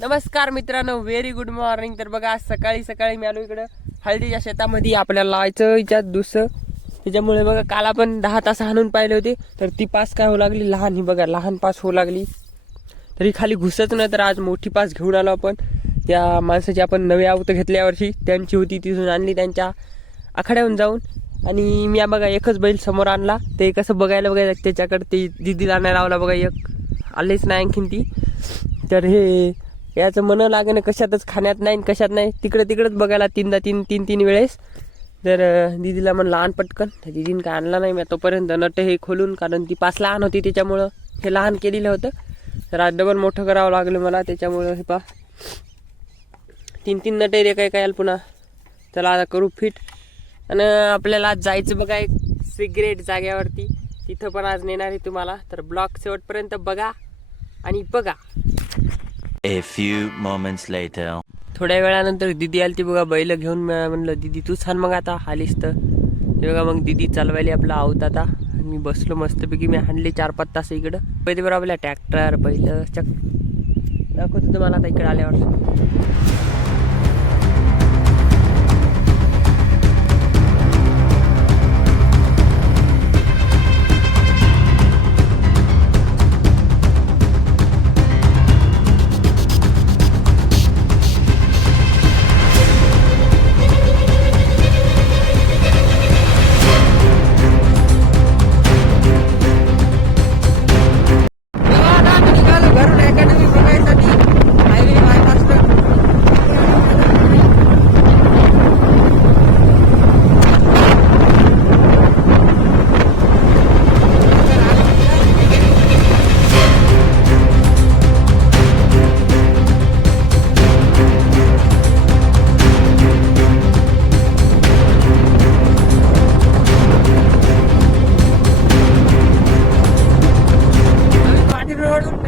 नमस्कार मित्रांनो, very good morning. तर बघा, आज सकाळी मी आलो इकडं हळदीच्या शेतामध्ये. आपल्याला लावायचं हिच्यात दुसरं. त्याच्यामुळे बघा, काल आपण 10 तास हाणून पाहिले होते, तर ती पास काय होऊ लागली, लहान. ही बघा, लहान पास होऊ लागली. तरी खाली घुसत नाही, तर आज मोठी पास घेऊन आलो आपण. त्या माणसाची आपण नवी आवत घेतल्या वर्षी त्यांची होती, तिथून आणली त्यांच्या आखाड्याहून जाऊन. आणि मी बघा एकच बैल समोर आणला. ते कसं बघायला त्याच्याकडे ते दिदीला आणायला लावला. बघा, एक आलेच नाही आणखीन ती. तर हे याचं मन लागेना, कशातच खाण्यात नाही कशात नाही, तिकडेच बघायला तीन वेळेस. तर दिदीला म्हणलं आण पटकन. तर दिदीने काय आणला नाही. मी तोपर्यंत नट हे खोलून, कारण ती पास लहान होती त्याच्यामुळं हे लहान केलेलं होतं. तर आज डबल मोठं करावं लागलं मला, त्याच्यामुळं हे पा तीन नटे रे काय काय पुन्हा. चला आता करू फिट. आणि आपल्याला आज जायचं बघा एक सिक्रेट जाग्यावरती. तिथं पण आज नेणार आहे तुम्हाला. तर ब्लॉग शेवटपर्यंत बघा आणि बघा. A few moments later. थोड्या वेळानंतर दिदी आली ती बघा बैल घेऊन. म्हणलं दिदी तू छान मग आता आलीस तर. ते बघा मग दिदी चालवायली आपला आवत आता. आणि मी बसलो मस्तपैकी. मी हाणले 4-5 तास इकडं. पहिले बरोबर आपल्या ट्रॅक्टर पहिलं चक दाखवतो तुम्हाला आता इकडे आल्यावर.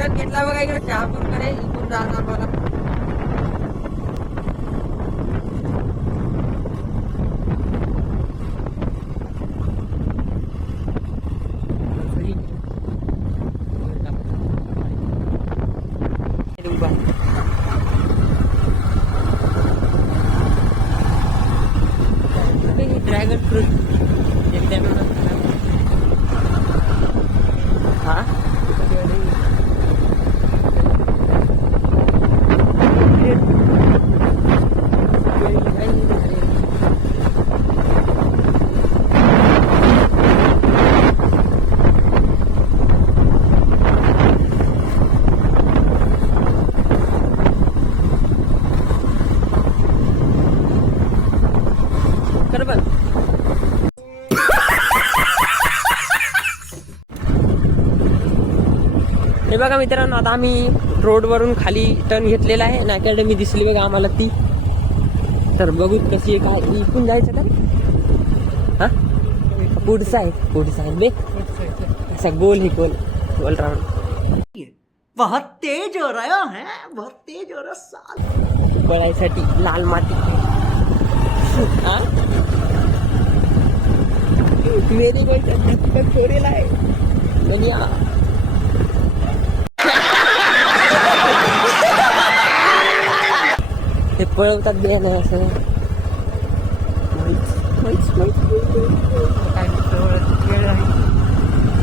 घेतला बघा इकडे चहा पण करे इकडून जाणार मला. ड्रॅगन फ्रूट हा हे बघा मित्रांनो, आता आम्ही रोडवरून खाली टर्न घेतलेला आहे आणि अकॅडमी दिसली बघा आम्हाला ती. तर बघू कशी आहे काय. इकडून जायचं का? हा पुढचा आहे बे. असा गोल हे गोल राऊंड. बहुत तेज हो रहा है, बहुत तेज हो रहा. पळायसाठी लाल माती. हा मेरी गोल चोरीला आहे. ते पळवतात बे नाही असं.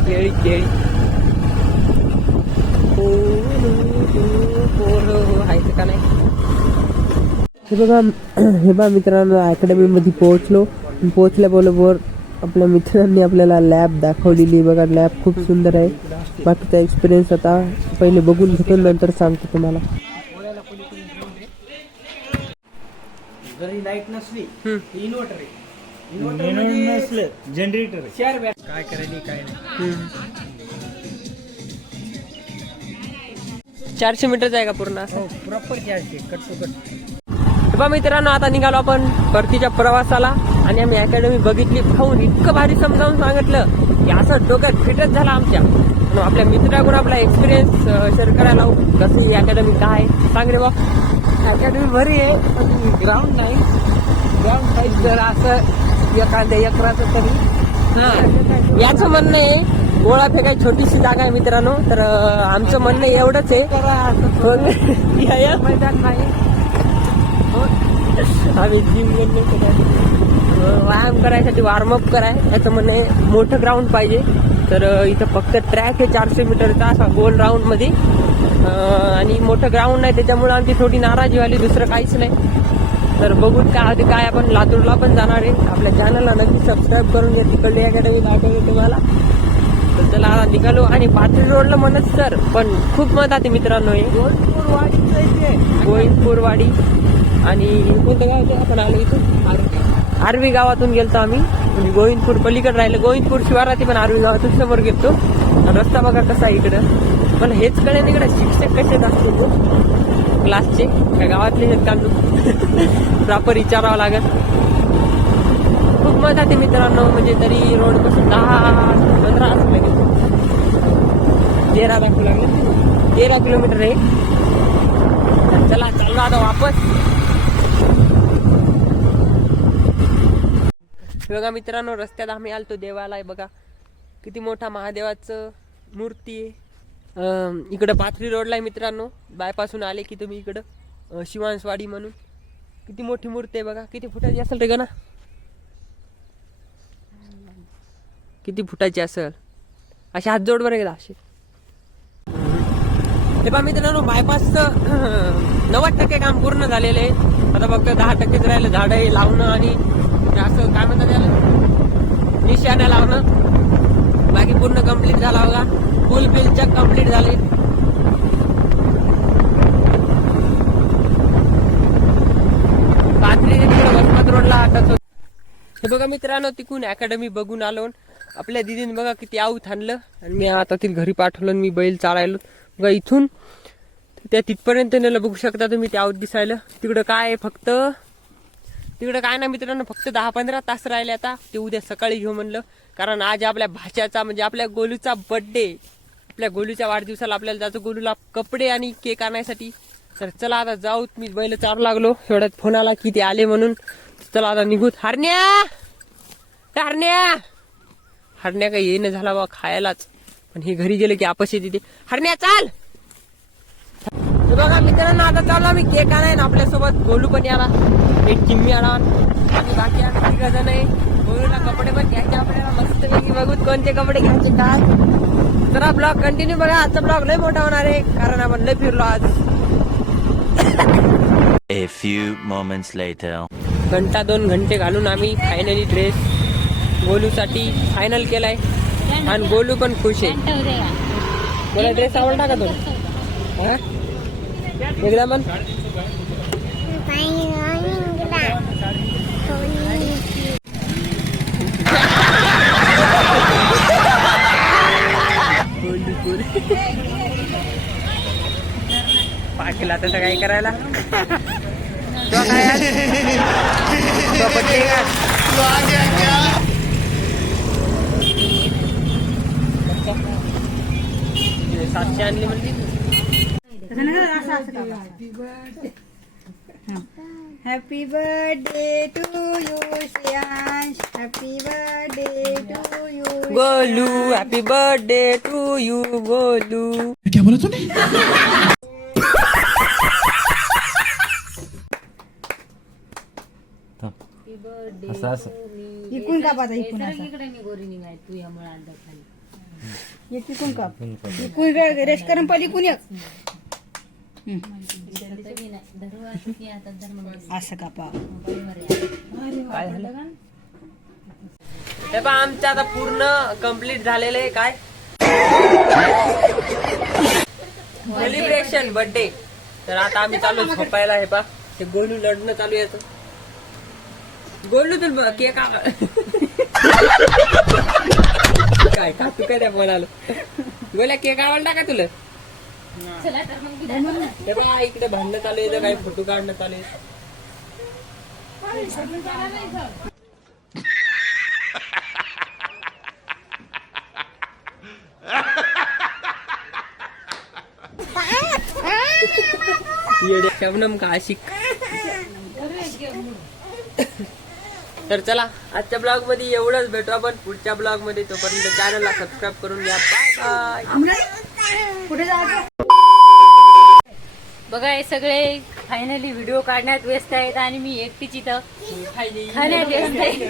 केळी का नाही. हे बघा मित्रांनो, अकॅडमी मध्ये पोहोचल्याबरोबर आपल्या मित्रांनी आपल्याला लॅब दाखवलेली. बघा लॅब खूप सुंदर आहे. बाकीचा एक्सपिरियन्स आता पहिले बघून घेतो, नंतर सांगतो तुम्हाला. जरी लाईट नसली इन्व्हर्टर आहे. इन्व्हर्टर नसलं जनरेटर आहे. काय करायची काय नाही. 400 मीटरचा आहे का पूर्ण? Proper charge cut to cut. बघा मित्रांनो, आता निघालो आपण परतीच्या प्रवासाला. आणि आम्ही अकॅडमी बघितली, पाहून इतकं भारी समजावून सांगितलं की असं डोक्यात फिटच झाला आमच्या. म्हणून आपल्या मित्राकडून आपला एक्सपिरियन्स शेअर करायला लावू. कसं ही अकॅडमी काय सांग रे बा. अकॅडमी बरी आहे पण ग्राउंड नाही. ग्राउंड पाहिजे जर असं एखाद्या एकराचं तरी. याचं म्हणणं आहे गोळा फेकायची छोटीशी जागा आहे मित्रांनो. तर आमचं म्हणणं एवढंच आहे. या, या. मैदान नाही. आम्ही जिम व्यायाम करायसाठी वॉर्मअप कराय याचं म्हणणं आहे. मोठं ग्राउंड पाहिजे. तर इथं फक्त ट्रॅक आहे 400 मीटरचा असा गोल राऊंड मध्ये, आणि मोठं ग्राउंड नाही त्याच्यामुळे आमची थोडी नाराजी झाली, दुसरं काहीच नाही. तर बघून काय होते काय. आपण लातूरला पण जाणार आहे. आपल्या चॅनलला नक्की सबस्क्राईब करून घ्या. तिकडली अकॅडमी दाखवतो तुम्हाला. तर चला आता निघालो. आणि पाथरी रोडला म्हणत सर पण खूप मत आहे मित्रांनो. हे गोविंदपूरवाडी आणि कोणतं गाव ते आपण आलो इथून आर्वी गावातून गेलतो आम्ही. म्हणजे गोविंदपूर पलीकडे राहिलं. गोविंदपूर शिवारात पण आर्वी गावातून समोर गेलतो. रस्ता बघा कसा आहे इकडं. मला हेच कळेल इकडे शिक्षक कसे असतो क्लासचे त्या गावातले आहेत का प्रॉपर विचारावं लागत. खूप मजा आहे मित्रांनो. म्हणजे तरी रोड पासून 10-15 असं लागेल. 13 दाखवू लागले. 13 किलोमीटर आहे. चला चाललो आता वापस. बघा मित्रांनो रस्त्यात आम्ही आलतो देवाला. बघा किती मोठा महादेवाचं मूर्ती आहे. इकडं पाथरी रोडला आहे मित्रांनो. बायपासून आले की तुम्ही इकडं शिवांशवाडी म्हणून किती मोठी मूर्ती आहे बघा. किती फुटाची असेल रे गणा? किती फुटाची असेल? असे हात जोड बरं एकदा असे. हे पहा मित्रांनो बायपासचं 90% काम पूर्ण झालेलं आहे. आता फक्त 10%च राहिलं. झाडं लावणं आणि असं काय म्हणतात त्याला निशाण्या लावणं. बाकी पूर्ण कम्प्लीट झाला बघा. फुल बिलच्या कम्प्लीट झाले. पाथरी वसमत रोडला टच होत. हे बघा मित्रांनो तिकून अकॅडमी बघून आलो. आपल्या दिदीने बघा किती आऊत आणलं आणि मी आता ती घरी पाठवलं. मी बैल चालायलो बघा इथून त्या तिथपर्यंत नेलं. बघू शकता तुम्ही ते आऊत दिसायला. तिकडं काय फक्त तिकडं काय ना मित्रांनो फक्त 10-15 तास राहिले. आता ते उद्या सकाळी घेऊ म्हणलं. कारण आज आपल्या भाच्याचा म्हणजे आपल्या गोलूचा बर्थडे. आपल्या गोलूच्या वाढदिवसाला आपल्याला जायचं. गोलूला कपडे आणि केक आणायसाठी. तर चला आता जाऊ. मी बैल चालू लागलो. एवढ्यात फोन आला की ते आले म्हणून. चला आता निघूत. हरण्या हरण्या काही येणं झाला बा खायलाच. पण हे घरी गेले की आपस येते. हरण्या चाल. बघा मित्रांनो आता चालू आम्ही केक आणाय. आपल्यासोबत गोलू पण याला. एक चिम्मी आला आणि बाकी आम्ही 3 जण आहे. गोलूला कपडे पण घ्यायचे आपल्याला मस्त पैकी. बघूत कोणते कपडे घ्यायचे काय. तर ब्लॉग कंटिन्यू बघा. आजचा ब्लॉग लय मोठा होणार आहे कारण आपण लय फिरलो आज. A few moments later. 1-2 घंटे घालून आम्ही फायनली ड्रेस गोलूसाठी फायनल केलाय. आणि गोलू पण खुश आहे. मला ड्रेस आवडला का तुला? एकदा पण पाटील तसं काही करायला तो काय तो पट्टे का 700 आणली म्हणजे. Happy birthday to you Shreyansh. Happy birthday to you Golu. Happy birthday to you Golu. क्या बोला तूने? इकून काप आता. इकून एक इकून काप. इकून रेशकरम पली इकून एक असं कापा. काय झालं? हे पहा आमचं आता पूर्ण कम्प्लीट झालेलं आहे. काय सेलिब्रेशन बर्थडे. तर आता आम्ही चालू झोपायला. हे पहा ते गोलू लढणं चालू येतं. गोलू तुला केक काय का तू काय त्या म्हणालो गोल्या केक आवडला का तुला? हे बघा इकडे भांडणं चालू येतं. काही फोटो काढणं चालू आहे. शबनम का आशिक. तर चला आजच्या ब्लॉग मध्ये एवढंच, भेटू आपण पुढच्या ब्लॉग मध्ये. तोपर्यंत चॅनलला सबस्क्राईब करून घ्या. Bye bye. कुठे जायचं? बघा हे सगळे फायनली व्हिडिओ काढण्यात व्यस्त आहेत आणि मी एकटीच इथं खाण्यात व्यस्त आहे.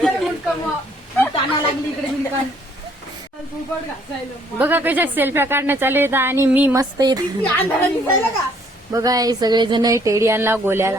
बघा कशा सेल्फ्या काढण्यात चालू आहेत आणि मी मस्त येत. बघा हे सगळे जण टेडी आणला गोल्याला.